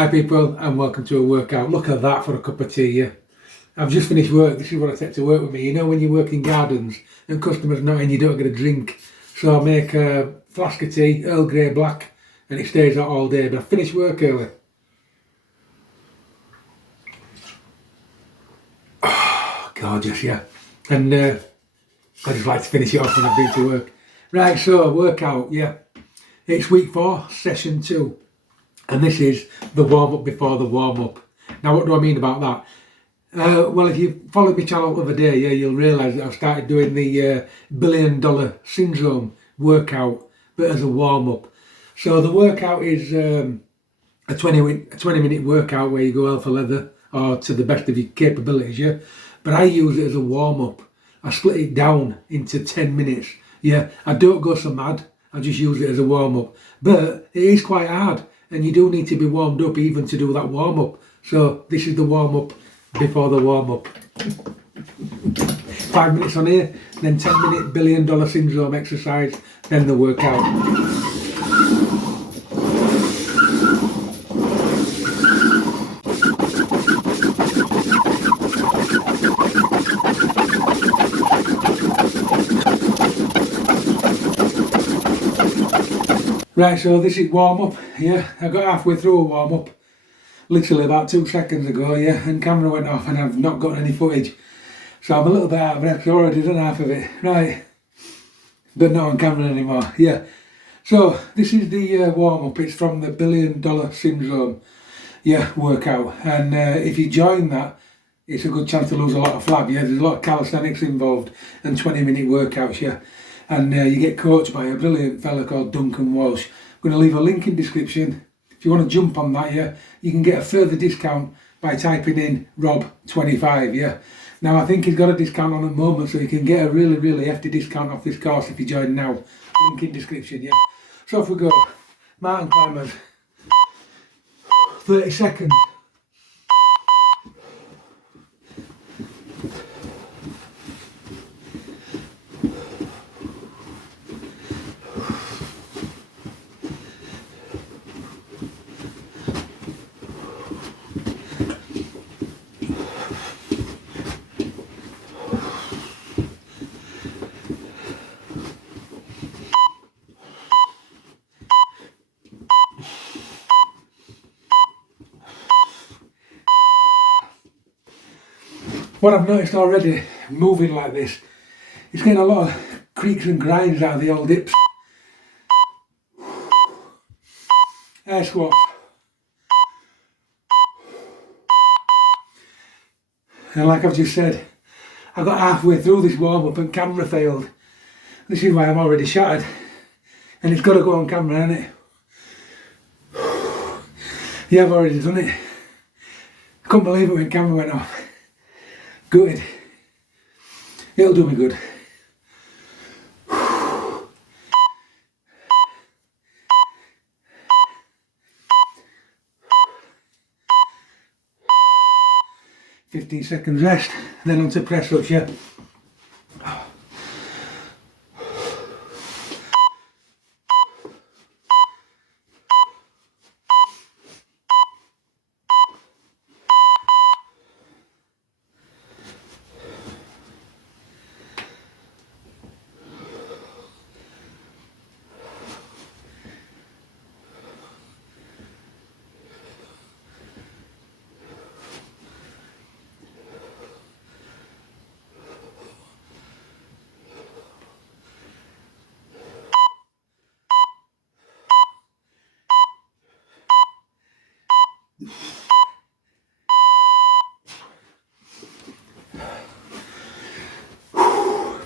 Hi people, and welcome to a workout. Look at that for a cup of tea, yeah. I've just finished work. This is what I take to work with me. You know when you work in gardens and customers not in, you don't get a drink. So I make a flask of tea, Earl Grey black, and it stays out all day. But I finished work early. Oh, gorgeous, yeah. And I just like to finish it off when I've been to work. Right, so workout, yeah. It's week 4, session 2. And this is the warm-up before the warm-up. Now, what do I mean about that? Well, if you followed my channel the other day, yeah, you'll realise that I've started doing the $1 billion syndrome workout, but as a warm-up. So the workout is a 20-minute workout where you go hell for leather, or to the best of your capabilities, yeah. But I use it as a warm-up. I split it down into 10 minutes, yeah. I don't go so mad. I just use it as a warm-up. But it is quite hard, and you do need to be warmed up even to do that warm-up. So this is the warm-up before the warm-up. 5 minutes on here, then 10-minute $1 billion syndrome exercise, then the workout. Right, so this is warm-up, yeah. I got halfway through a warm-up, literally about 2 seconds ago, yeah, and camera went off and I've not got any footage. So I'm a little bit out of breath, because I've already done half of it, right, but not on camera anymore, yeah. So this is the warm-up. It's from the $1 billion syndrome, yeah, workout. And if you join that, it's a good chance to lose a lot of flab, yeah. There's a lot of calisthenics involved and 20-minute workouts, yeah. And you get coached by a brilliant fella called Duncan Walsh. I'm going to leave a link in description. If you want to jump on that, yeah, you can get a further discount by typing in Rob25, yeah. Now I think he's got a discount on at the moment, so you can get a really, really hefty discount off this course if you join now. Link in description, yeah. So if we go, mountain climbers, 30 seconds. What I've noticed already, moving like this, it's getting a lot of creaks and grinds out of the old hips. Air squats. And like I've just said, I got halfway through this warm-up and camera failed. This is why I'm already shattered. And it's got to go on camera, hasn't it? Yeah, I've already done it. I couldn't believe it when camera went off. Gutted. It'll do me good. "15 seconds rest, then on to press ups, yeah.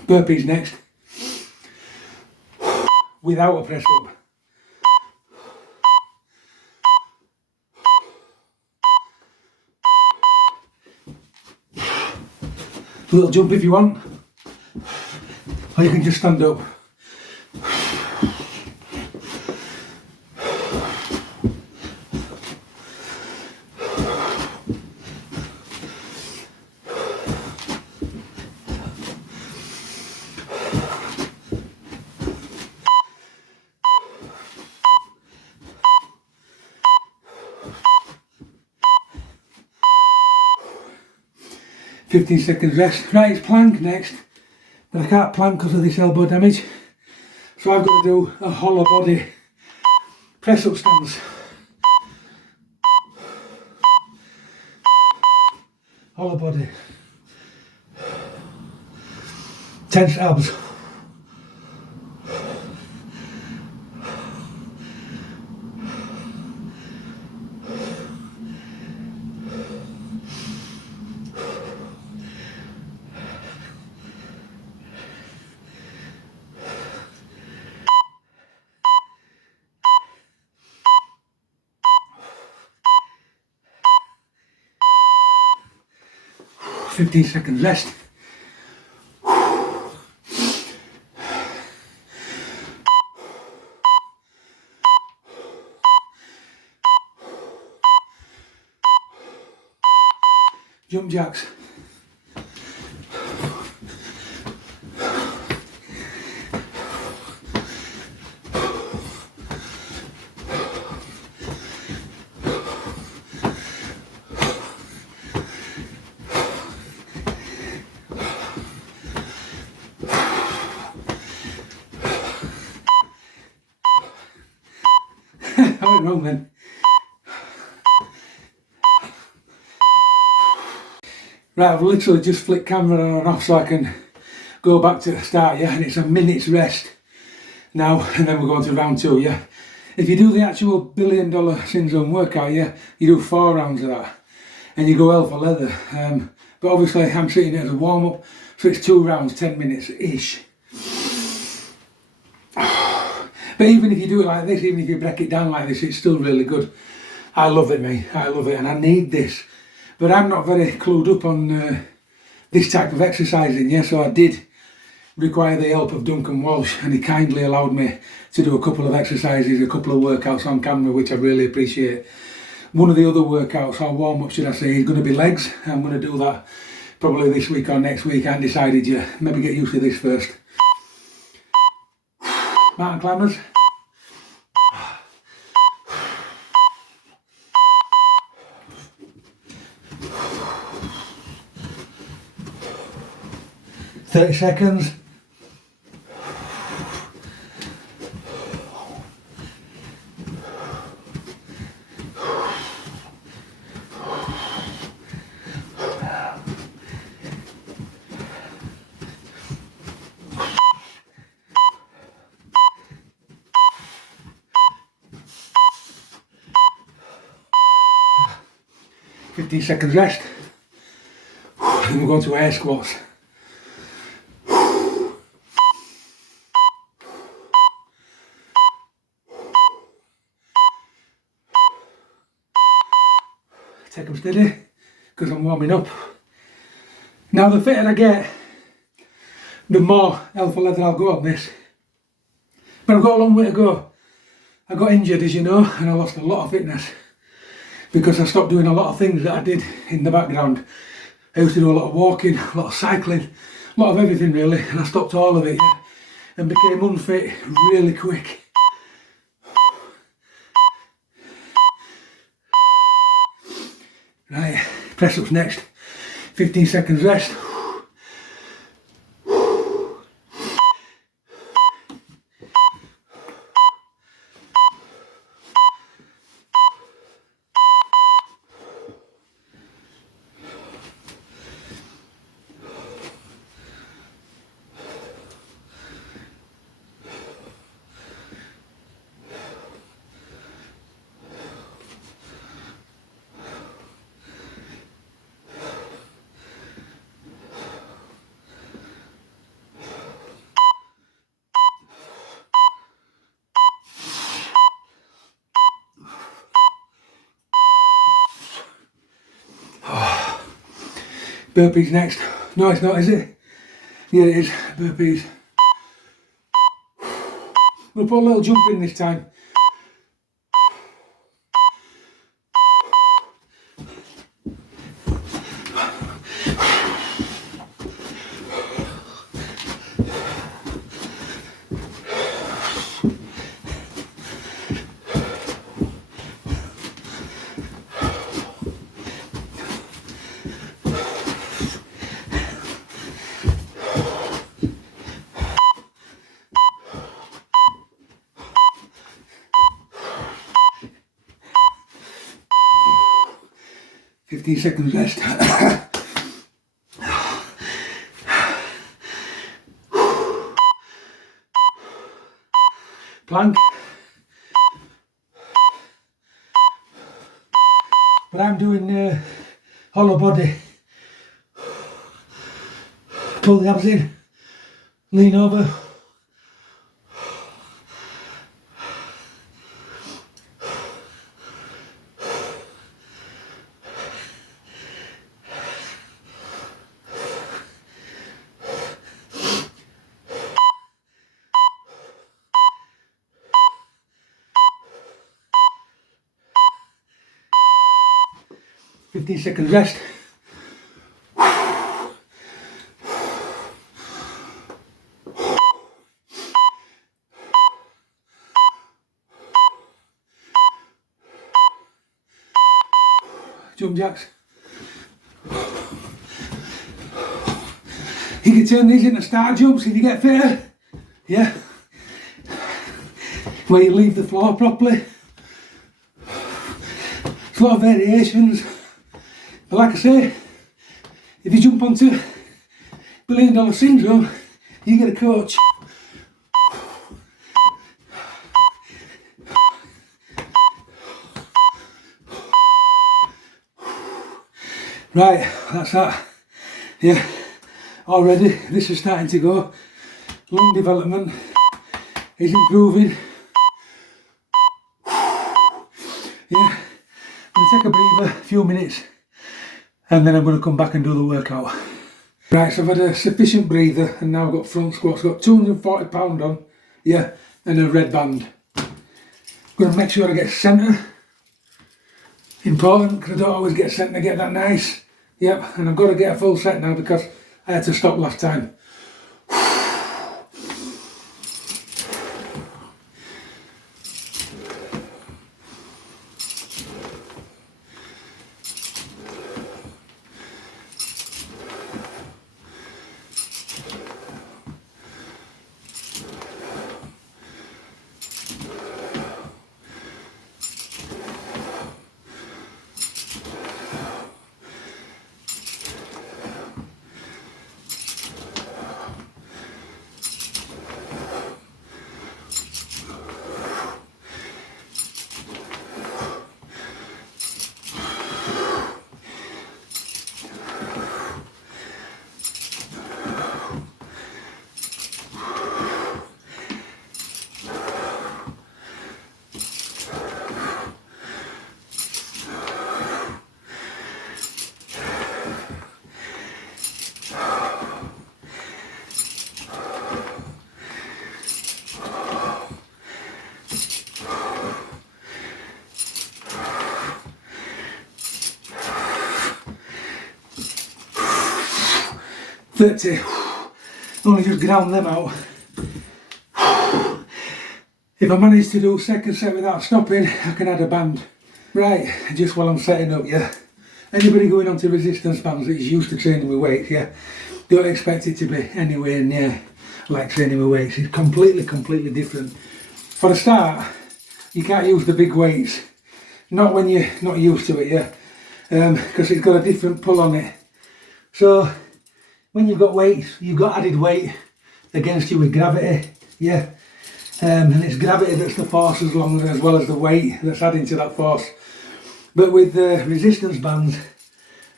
Burpees next, without a press up. A little jump if you want, or you can just stand up. 15 seconds rest. Right, it's plank next, but I can't plank because of this elbow damage. So I've got to do a hollow body press up stance. Hollow body. Tense abs. Fifteen seconds rest. Jump jacks. I went wrong then. Right, I've literally just flicked camera on and off so I can go back to the start, yeah, and it's a minute's rest now, and then we're going to round 2, yeah. If you do the actual $1 billion syndrome workout, yeah, you do 4 rounds of that, and you go hell for leather. But obviously I'm treating it as a warm-up, so it's 2 rounds, 10 minutes-ish. But even if you do it like this, even if you break it down like this, it's still really good. I love it, mate. I love it, and I need this. But I'm not very clued up on this type of exercising, yeah, so I did require the help of Duncan Walsh, and he kindly allowed me to do a couple of exercises, a couple of workouts on camera, which I really appreciate. One of the other workouts, or warm-up should I say, is going to be legs. I'm going to do that probably this week or next week. I haven't decided yet. Maybe get used to this first. Mountain climbers. "30 seconds. "15 seconds rest. Then we're going to air squats. Take them steady, because I'm warming up. Now the fitter I get, the more alpha leather I'll go on this. But I've got a long way to go. I got injured, as you know, and I lost a lot of fitness because I stopped doing a lot of things that I did in the background. I used to do a lot of walking, a lot of cycling, a lot of everything really, and I stopped all of it, yeah, and became unfit really quick. Right, press ups next. 15 seconds rest. Burpees next. No, it's not, is it? Yeah, it is. Burpees. We'll put a little jump in this time. 15 seconds rest. Plank. But I'm doing hollow body. Pull the abs in, lean over. Fifteen seconds rest. Jump jacks. You can turn these into star jumps if you get fitter. Yeah. Where you leave the floor properly. There's a lot of variations. But like I say, if you jump onto $1 billion syndrome, you get a coach. Right, that's that. Yeah, already this is starting to go. Lung development is improving. Yeah, I'm going to take a breather, a few minutes, and then I'm going to come back and do the workout. Right, so I've had a sufficient breather and now I've got front squats, got 240 pound on, yeah, and a red band. I'm going to make sure I get centre. Important, because I don't always get centre, get that nice. Yep, and I've got to get a full set now because I had to stop last time. 30. Only just ground them out. If I manage to do second set without stopping, I can add a band. Right, just while I'm setting up, yeah. Anybody going on to resistance bands that is used to training with weights, yeah, don't expect it to be anywhere near like training with weights. It's completely different. For a start, you can't use the big weights. Not when you're not used to it, yeah. Because it's got a different pull on it. So, when you've got weights, you've got added weight against you with gravity, yeah. And it's gravity that's the force as well as the weight that's adding to that force. But with the resistance bands,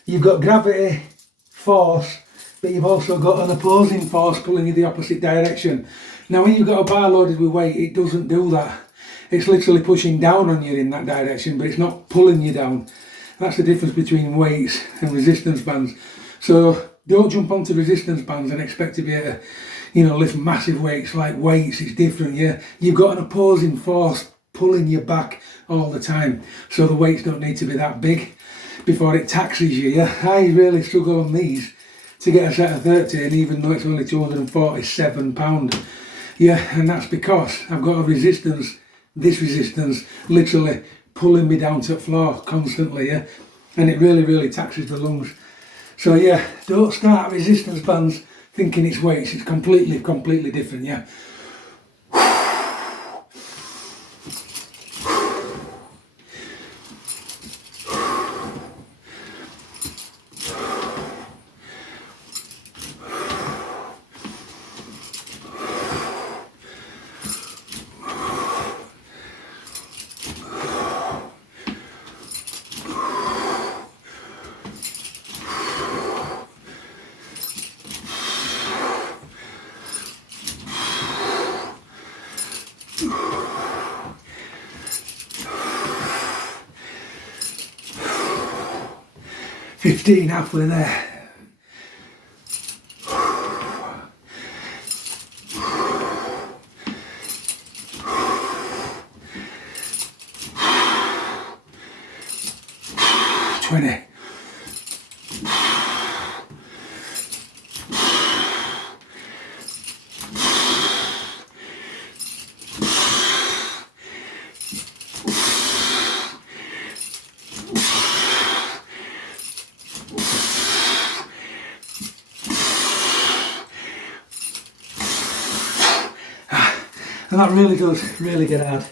you've got gravity, force, but you've also got an opposing force pulling you the opposite direction. Now when you've got a bar loaded with weight, it doesn't do that. It's literally pushing down on you in that direction, but it's not pulling you down. That's the difference between weights and resistance bands. So don't jump onto resistance bands and expect to be able to, lift massive weights. Like weights, it's different, yeah. You've got an opposing force pulling you back all the time. So the weights don't need to be that big before it taxes you, yeah. I really struggle on these to get a set of 30, and even though it's only £247, yeah, and that's because I've got a resistance, this resistance, literally pulling me down to the floor constantly, yeah. And it really taxes the lungs. So yeah, don't start resistance bands thinking it's weights. It's completely different, yeah. 15, halfway there. 20. And that really does get hard.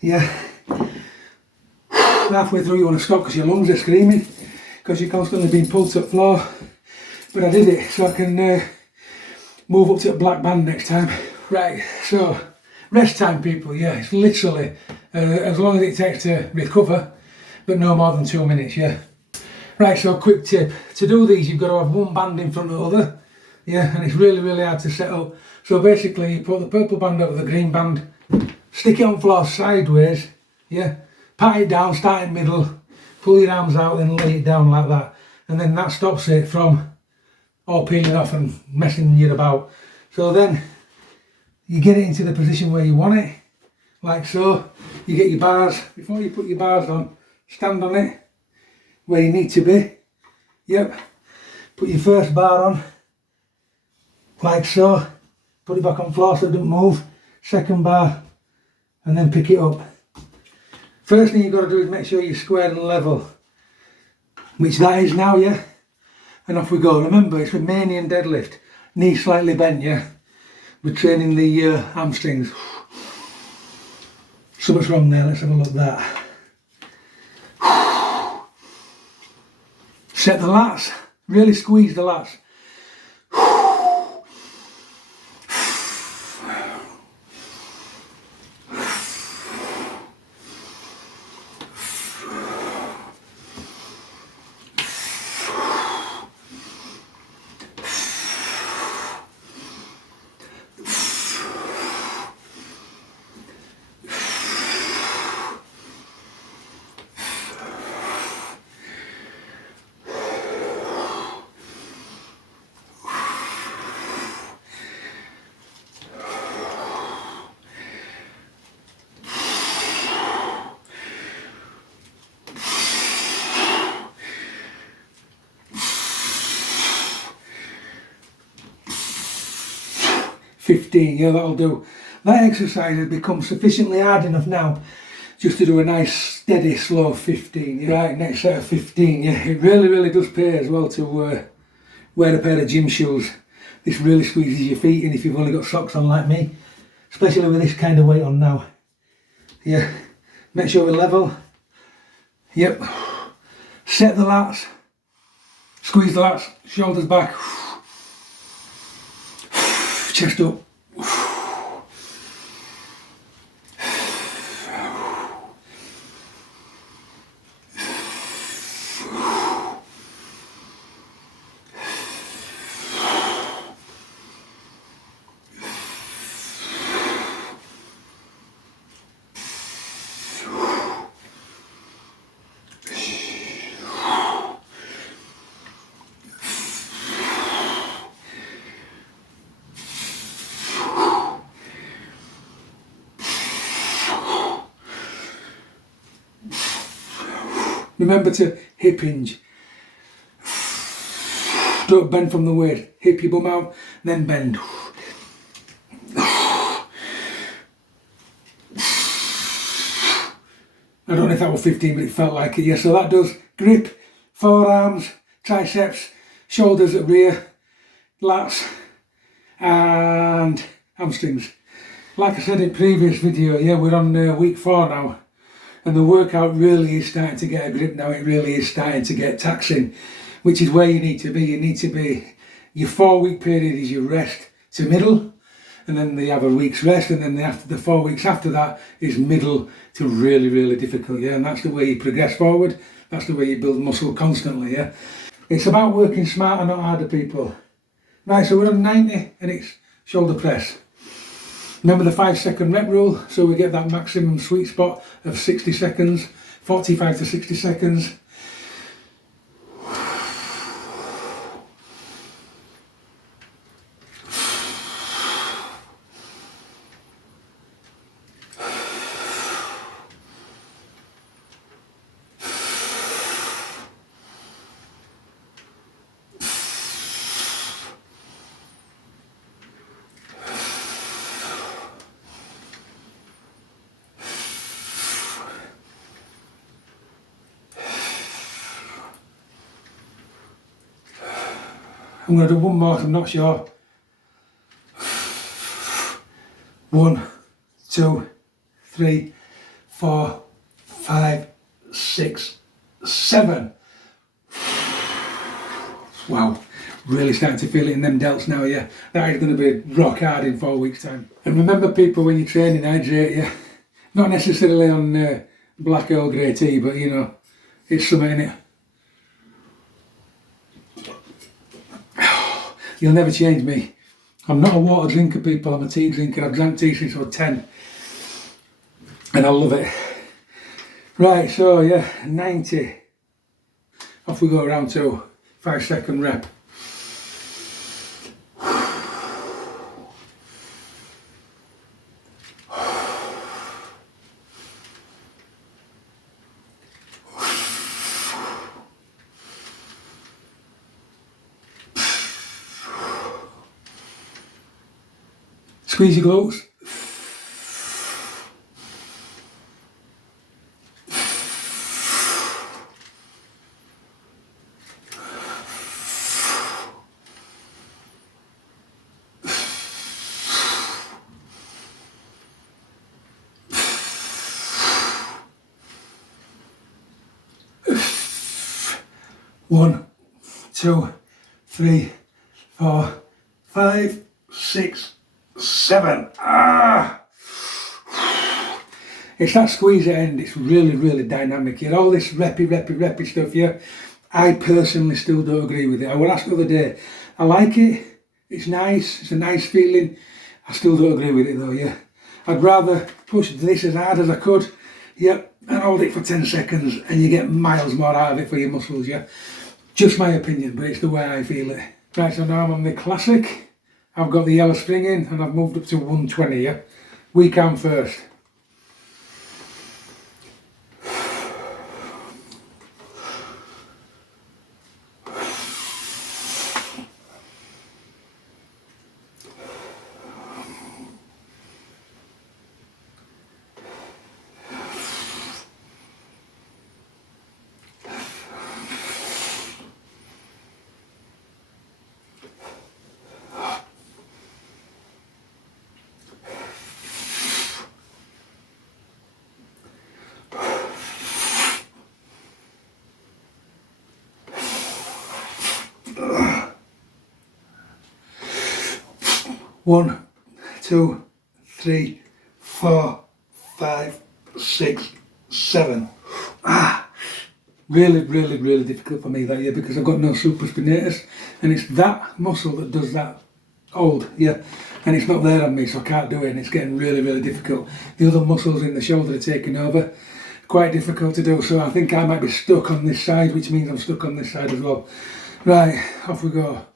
Yeah. Halfway through you want to stop because your lungs are screaming because you're constantly being pulled to the floor. But I did it so I can move up to a black band next time. Right, so rest time, people. Yeah, it's literally as long as it takes to recover, but no more than 2 minutes. Yeah. Right, so quick tip. To do these, you've got to have one band in front of the other. Yeah, and it's really hard to set up. So basically, you put the purple band over the green band, stick it on floor sideways, yeah, pat it down, start in middle, pull your arms out, then lay it down like that. And then that stops it from all peeling off and messing you about. So then you get it into the position where you want it, like so. You get your bars, before you put your bars on, stand on it where you need to be. Yep, put your first bar on, like so. Put it back on floor so it doesn't move. Second bar, and then pick it up. First thing you've got to do is make sure you're square and level, which that is now, yeah. And off we go. Remember, it's Romanian deadlift. Knees slightly bent, yeah. We're training the hamstrings. Something's wrong there. Let's have a look at that. Set the lats. Really squeeze the lats. $15, yeah, that'll do. That exercise has become sufficiently hard enough now just to do a nice steady slow 15. Yeah. Right, next set of 15. Yeah, it really does pay as well to wear a pair of gym shoes. This really squeezes your feet in if you've only got socks on like me, especially with this kind of weight on now. Yeah, make sure we're level. Yep, set the lats, squeeze the lats, shoulders back, chest up. Remember to hip hinge. Don't bend from the weight. Hip your bum out, then bend. I don't know if that was 15, but it felt like it. Yeah, so that does grip, forearms, triceps, shoulders at rear, lats, and hamstrings. Like I said in previous video, yeah, we're on week 4 now. And the workout really is starting to get a grip now. It really is starting to get taxing, which is where you need to be. You need to be, your 4-week period is your rest to middle, and then you have a week's rest, and then the 4 weeks after that is middle to really difficult, yeah. And that's the way you progress forward. That's the way you build muscle constantly, yeah. It's about working smarter, not harder, people. Right, so we're on 90, and it's shoulder press. Remember the 5-second rep rule, so we get that maximum sweet spot of 60 seconds, 45 to 60 seconds. I'm going to do one more, I'm not sure. 1, 2, 3, 4, 5, 6, 7. Wow, really starting to feel it in them delts now, yeah. That is going to be rock hard in 4 weeks' time. And remember, people, when you're training, hydrate, yeah. Not necessarily on black Earl Grey tea, but you know, it's something in it. You'll never change me. I'm not a water drinker, people, I'm a tea drinker. I've drank tea since I was 10. And I love it. Right, so yeah, 90. Off we go, round 2. 5-second rep. Squeeze your glutes. One, 2, 3, 4, 5, 6, 7. It's that squeeze at end, it's really, really dynamic. You know, all this reppy stuff, yeah. I personally still don't agree with it. I was asked the other day, I like it, it's nice, it's a nice feeling. I still don't agree with it though, yeah. I'd rather push this as hard as I could, yep, and hold it for 10 seconds and you get miles more out of it for your muscles, yeah. Just my opinion, but it's the way I feel it. Right, so now I'm on the classic. I've got the yellow spring in and I've moved up to 120, yeah? Weak arm first. One, 2, 3, 4, 5, 6, 7. Really difficult for me that, yeah, because I've got no supraspinatus and it's that muscle that does that hold, yeah, and it's not there on me, so I can't do it and it's getting really difficult. The other muscles in the shoulder are taking over, quite difficult to do, so I think I might be stuck on this side, which means I'm stuck on this side as well. Right, off we go.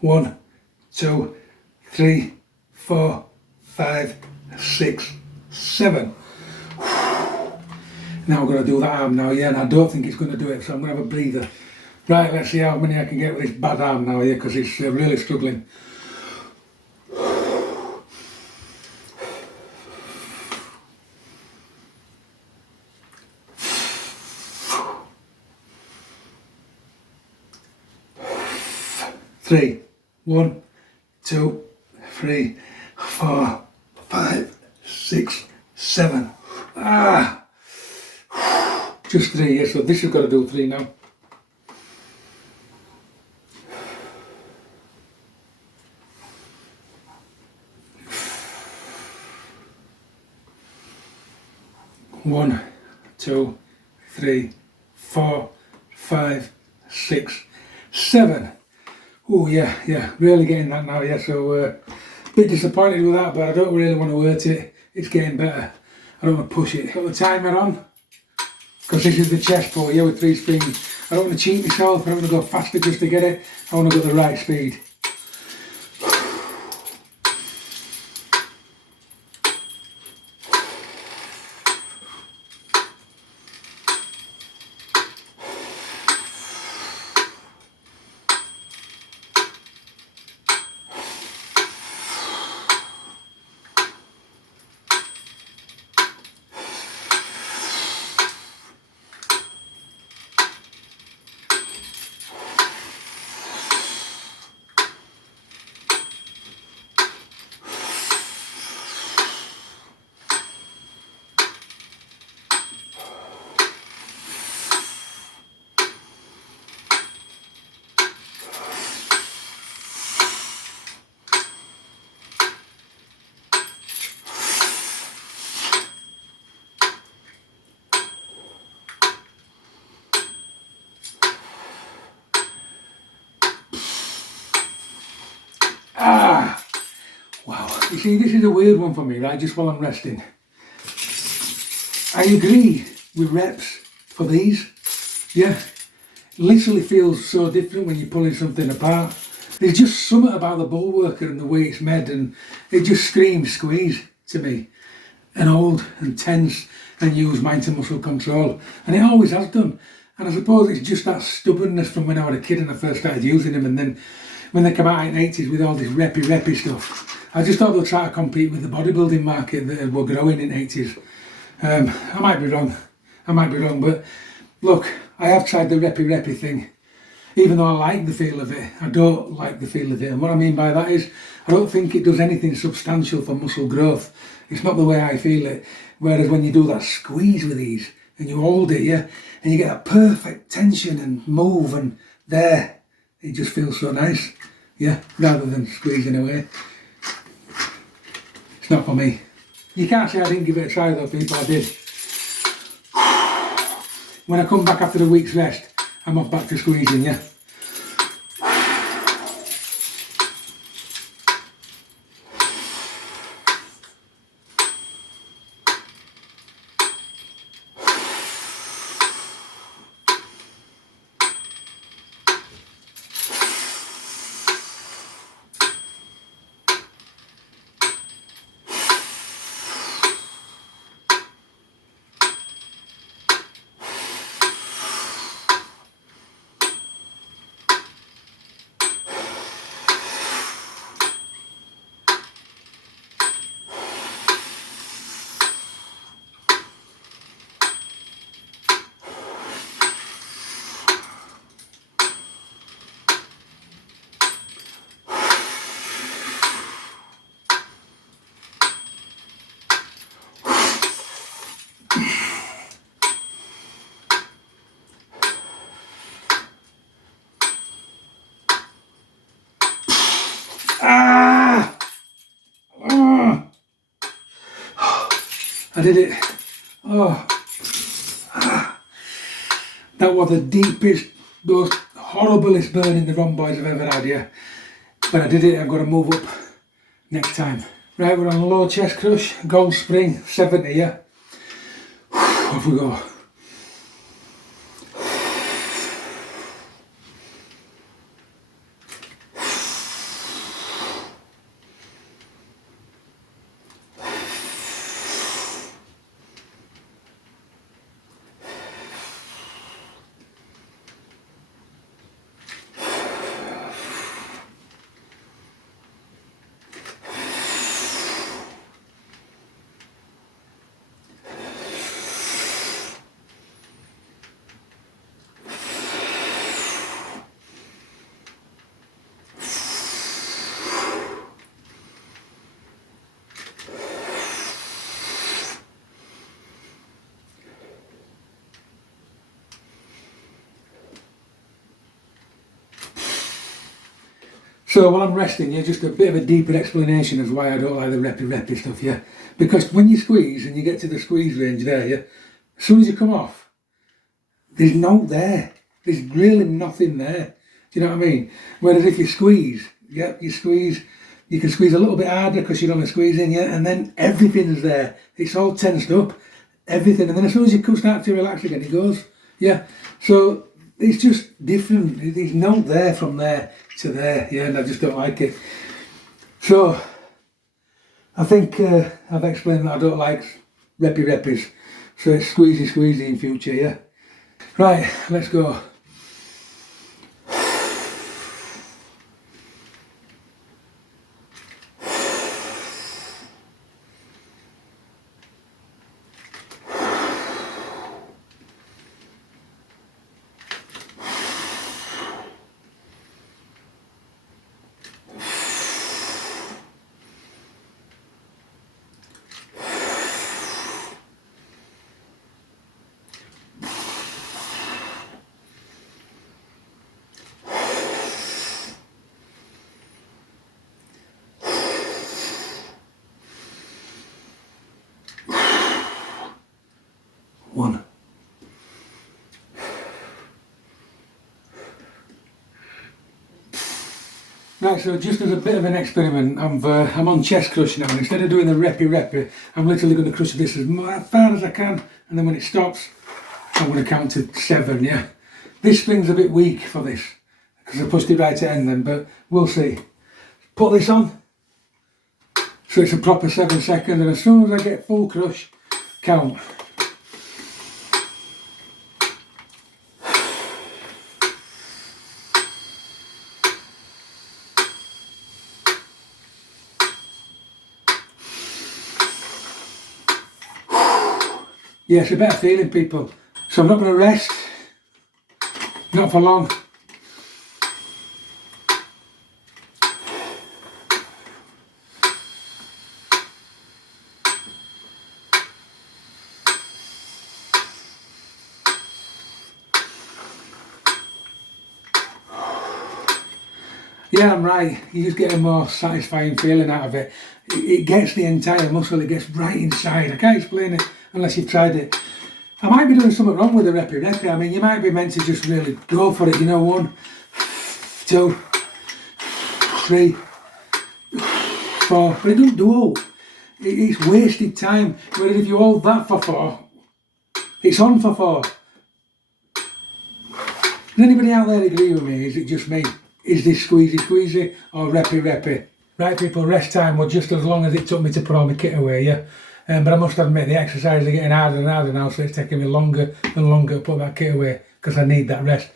One, 2, 3, 4, 5, 6, 7. Now we're going to do that arm now, yeah, and I don't think it's going to do it, so I'm going to have a breather. Right, let's see how many I can get with this bad arm now, yeah, because it's really struggling. 3. 1, 2, 3, 4, 5, 6, 7. Ah! Just 3, yeah, so this has got to do 3 now. One, 2, 3, 4, 5, 6, 7. Oh yeah, really getting that now, yeah, so bit disappointed with that, but I don't really want to hurt it. It's getting better. I don't want to push it. Got the timer on, because this is the chest pull, yeah, with 3 springs. I don't want to cheat myself, I don't want to go faster just to get it. I want to go the right speed. Ah! Wow, you see, this is a weird one for me, right, just while I'm resting. I agree with reps for these, yeah. It literally feels so different when you're pulling something apart. There's just something about the Bullworker and the way it's made, and it just screams squeeze to me. And hold and tense and use mind to muscle control. And it always has done. And I suppose it's just that stubbornness from when I was a kid and I first started using them, and then when they come out in the 80s with all this reppy stuff, I just thought they'll try to compete with the bodybuilding market that were growing in the 80s. I might be wrong, but look, I have tried the reppy thing. Even though I like the feel of it, I don't like the feel of it. And what I mean by that is, I don't think it does anything substantial for muscle growth. It's not the way I feel it. Whereas when you do that squeeze with these, and you hold it, yeah, and you get a perfect tension and move, and there, it just feels so nice, yeah, rather than squeezing away. It's not for me. You can't say I didn't give it a try though, people, I did. When I come back after the week's rest, I'm off back to squeezing, yeah. Ah! Oh. I did it. Oh. Ah. That was the deepest, most horriblest burn in the rhomboids I've ever had, yeah. But I did it. I've got to move up next time. Right, we're on a low chest crush, gold spring, 70, yeah. Off we go. So while I'm resting, yeah, just a bit of a deeper explanation as why I don't like the reppy stuff, yeah. Because when you squeeze and you get to the squeeze range there, yeah, as soon as you come off, there's no there. There's really nothing there. Do you know what I mean? Whereas if you squeeze, yeah, you can squeeze a little bit harder because you're only squeezing, yeah, and then everything's there. It's all tensed up, everything. And then as soon as you start to relax again, it goes, yeah. So it's just different. There's no there from there to there, yeah, and I just don't like it. So I think I've explained that I don't like reppies. So it's squeezy in future, yeah. Right, let's go. One. Right, so just as a bit of an experiment, I'm on chest crush now, and instead of doing the reppy, I'm literally going to crush this as far as I can, and then when it stops, I'm going to count to 7, yeah. This thing's a bit weak for this, because I pushed it right at end then, but we'll see. Put this on, so it's a proper 7 seconds, and as soon as I get full crush, count. Yeah, it's a better feeling, people. So I'm not going to rest, not for long. Yeah, I'm right. You just get a more satisfying feeling out of it. It gets the entire muscle, it gets right inside. I can't explain it unless you've tried it. I might be doing something wrong with the reppy. I mean, you might be meant to just really go for it, you know, 1, 2, 3, 4. But it doesn't do all. It's wasted time. Whereas if you hold that for 4, it's on for 4. Does anybody out there agree with me? Is it just me? Is this squeezy or reppy? Right, people, rest time was just as long as it took me to put all my kit away, yeah. But I must admit, the exercises are getting harder and harder now, so it's taking me longer and longer to put that kit away because I need that rest.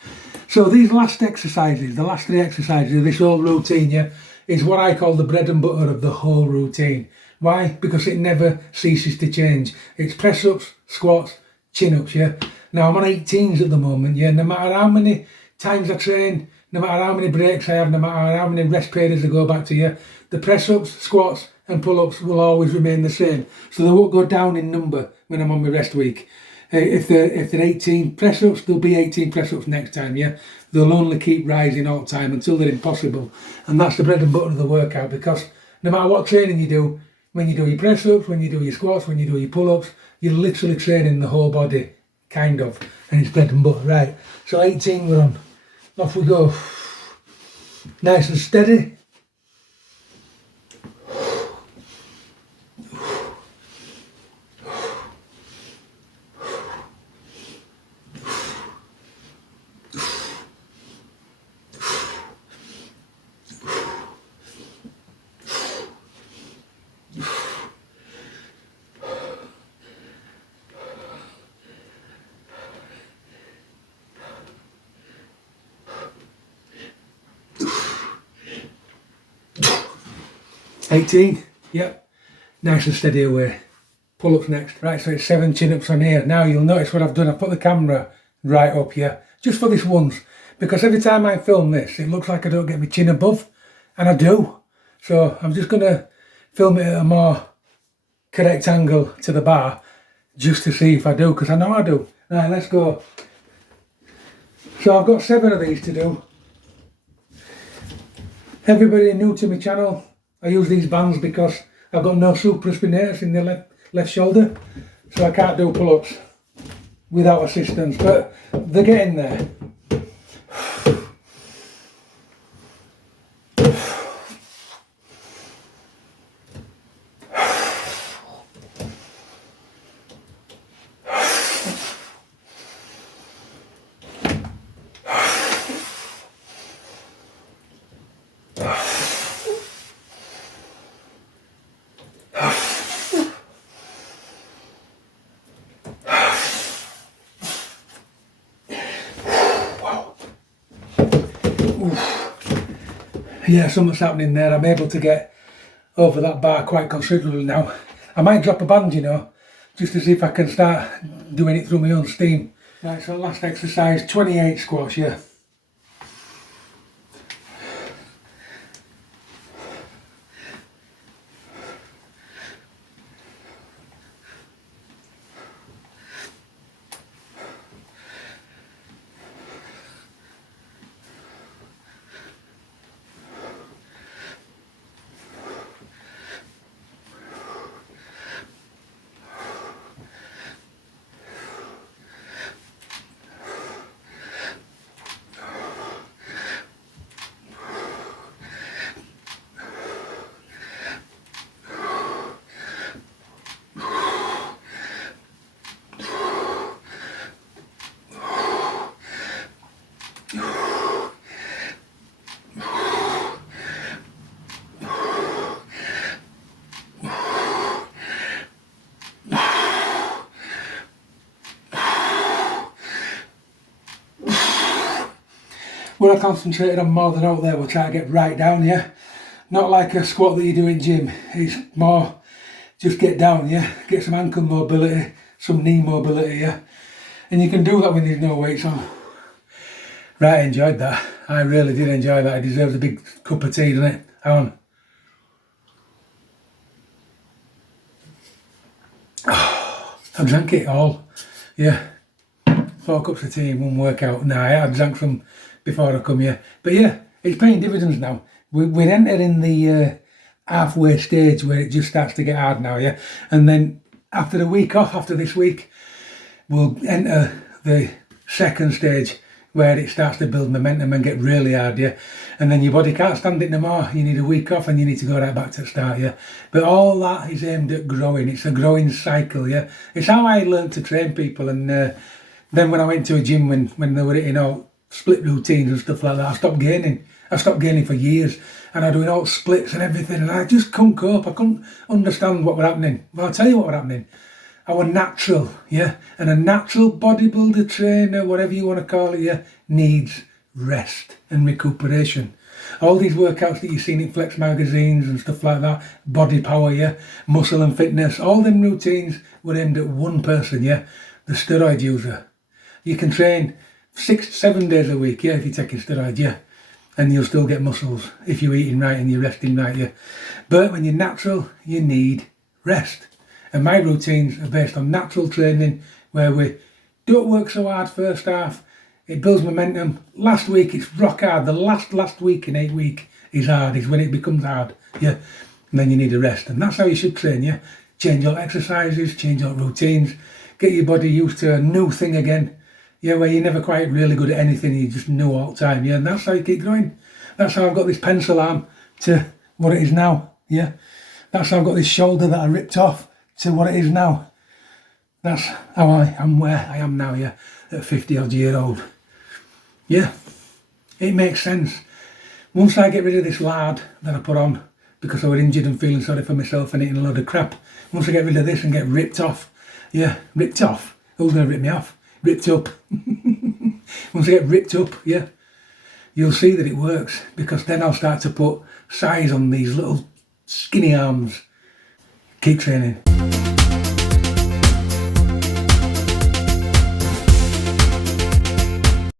So these last exercises, the last 3 exercises of this whole routine, yeah, is what I call the bread and butter of the whole routine. Why? Because it never ceases to change. It's press-ups, squats, chin-ups, yeah. Now I'm on 18s at the moment, yeah. No matter how many times I train, no matter how many breaks I have, no matter how many rest periods I go back to, yeah, the press-ups, squats and pull-ups will always remain the same. So they won't go down in number when I'm on my rest week. If they're 18 press-ups, there'll be 18 press-ups next time, yeah. They'll only keep rising all the time until they're impossible. And that's the bread and butter of the workout, because no matter what training you do, when you do your press-ups, when you do your squats, when you do your pull-ups, you're literally training the whole body, kind of. And it's bread and butter, right. So 18 we're on. Off we go. Nice and steady. $18, yep, nice and steady away. Pull-ups next. Right, so it's 7 chin-ups on here. Now you'll notice what I've done. I've put the camera right up here, just for this once, because every time I film this, it looks like I don't get my chin above, and I do. So I'm just going to film it at a more correct angle to the bar, just to see if I do, because I know I do. Right, let's go. So I've got 7 of these to do. Everybody new to my channel, I use these bands because I've got no supraspinatus in the left shoulder, so I can't do pull-ups without assistance, but they're getting there. Yeah, something's happening there. I'm able to get over that bar quite considerably now. I might drop a band, you know, just to see if I can start doing it through my own steam. Right, so last exercise, 28 squats, yeah. What I concentrated on more than out there, we'll try to get right down, yeah? Not like a squat that you do in gym, it's more just get down, yeah? Get some ankle mobility, some knee mobility, yeah? And you can do that when there's no weights on. Right, I enjoyed that. I really did enjoy that. It deserves a big cup of tea, doesn't it? On. Oh, I drank it all, yeah. 4 cups of tea in one workout. Nah, I drank some before I come here. But yeah, it's paying dividends now. We're entering the halfway stage where it just starts to get hard now, yeah? And then after the week off, after this week, we'll enter the second stage where it starts to build momentum and get really hard, yeah? And then your body can't stand it no more. You need a week off and you need to go right back to the start, yeah? But all that is aimed at growing. It's a growing cycle, yeah? It's how I learned to train people. And then when I went to a gym when they were hitting all split routines and stuff like that, I stopped gaining. I stopped gaining for years, and I was doing all splits and everything, and I just couldn't cope. I couldn't understand what was happening. Well, I'll tell you what was happening. I was natural, yeah? And a natural bodybuilder, trainer, whatever you want to call it, yeah, needs rest and recuperation. All these workouts that you've seen in Flex magazines and stuff like that, body power, yeah, muscle and fitness, all them routines were aimed at one person, yeah, the steroid user. You can train 6-7 days a week, yeah, if you're taking steroids, yeah, and you'll still get muscles if you're eating right and you're resting right, yeah. But when you're natural, you need rest. And my routines are based on natural training where we don't work so hard first half, it builds momentum. Last week it's rock hard. The last week in 8 weeks is hard, is when it becomes hard, yeah. And then you need a rest, and that's how you should train, yeah. Change your exercises, change your routines, get your body used to a new thing again. Yeah, where you're never quite really good at anything, you just know all the time, yeah, and that's how you keep growing. That's how I've got this pencil arm to what it is now, yeah. That's how I've got this shoulder that I ripped off to what it is now. That's how I am where I am now, yeah, at 50 odd year old. Yeah, it makes sense. Once I get rid of this lard that I put on because I was injured and feeling sorry for myself and eating a load of crap, once I get rid of this and get ripped off, yeah, ripped off, who's going to rip me off? Ripped up. Once I get ripped up, yeah, you'll see that it works, because then I'll start to put size on these little skinny arms. Keep training.